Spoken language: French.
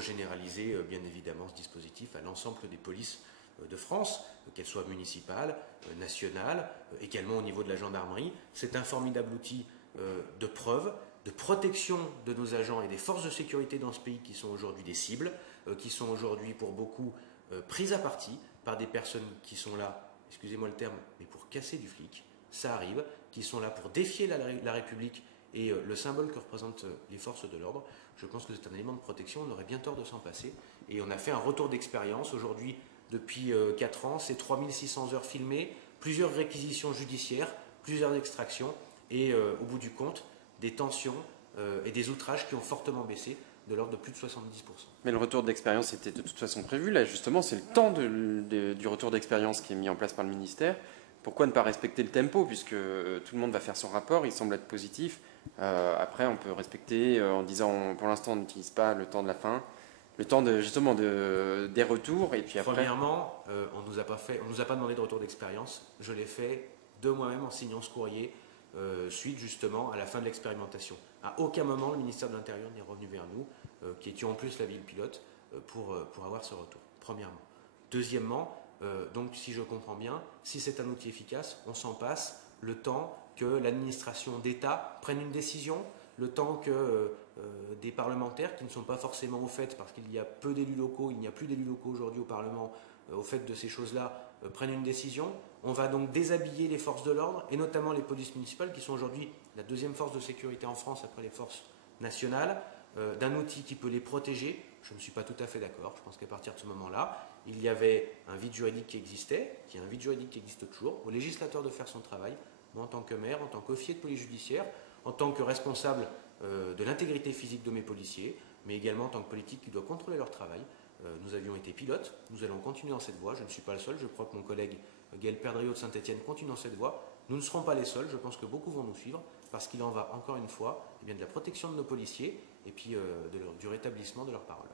Généraliser bien évidemment ce dispositif à l'ensemble des polices de France, qu'elles soient municipales, nationales, également au niveau de la gendarmerie. C'est un formidable outil de preuve, de protection de nos agents et des forces de sécurité dans ce pays qui sont aujourd'hui des cibles, qui sont aujourd'hui pour beaucoup prises à partie par des personnes qui sont là, excusez-moi le terme, mais pour casser du flic, ça arrive, qui sont là pour défier la République et le symbole que représentent les forces de l'ordre. Je pense que c'est un élément de protection, on aurait bien tort de s'en passer. Et on a fait un retour d'expérience aujourd'hui, depuis 4 ans, c'est 3600 heures filmées, plusieurs réquisitions judiciaires, plusieurs extractions, et au bout du compte, des tensions et des outrages qui ont fortement baissé, de l'ordre de plus de 70%. Mais le retour d'expérience était de toute façon prévu. Là, justement, c'est le temps du retour d'expérience qui est mis en place par le ministère. Pourquoi ne pas respecter le tempo, puisque tout le monde va faire son rapport, il semble être positif. Après, on peut respecter en disant, pour l'instant, on n'utilise pas le temps de la fin, le temps justement des retours, et puis après... Premièrement, on nous a pas demandé de retour d'expérience. Je l'ai fait de moi-même en signant ce courrier, suite justement à la fin de l'expérimentation. À aucun moment, le ministère de l'Intérieur n'est revenu vers nous, qui étions en plus la ville pilote, pour avoir ce retour, premièrement. Deuxièmement, donc si je comprends bien, si c'est un outil efficace, on s'en passe le temps que l'administration d'État prenne une décision, le temps que des parlementaires qui ne sont pas forcément au fait, parce qu'il y a peu d'élus locaux, il n'y a plus d'élus locaux aujourd'hui au Parlement, au fait de ces choses-là, prennent une décision. On va donc déshabiller les forces de l'ordre, et notamment les polices municipales, qui sont aujourd'hui la deuxième force de sécurité en France après les forces nationales, d'un outil qui peut les protéger. Je ne suis pas tout à fait d'accord. Je pense qu'à partir de ce moment-là, il y avait un vide juridique qui existait, qui est un vide juridique qui existe toujours, au législateur de faire son travail. Moi, en tant que maire, en tant qu'officier de police judiciaire, en tant que responsable de l'intégrité physique de mes policiers, mais également en tant que politique qui doit contrôler leur travail, nous avions été pilotes, nous allons continuer dans cette voie. Je ne suis pas le seul, je crois que mon collègue Gaël Perdriau de Saint-Etienne continue dans cette voie. Nous ne serons pas les seuls, je pense que beaucoup vont nous suivre, parce qu'il en va encore une fois de la protection de nos policiers et puis du rétablissement de leur parole.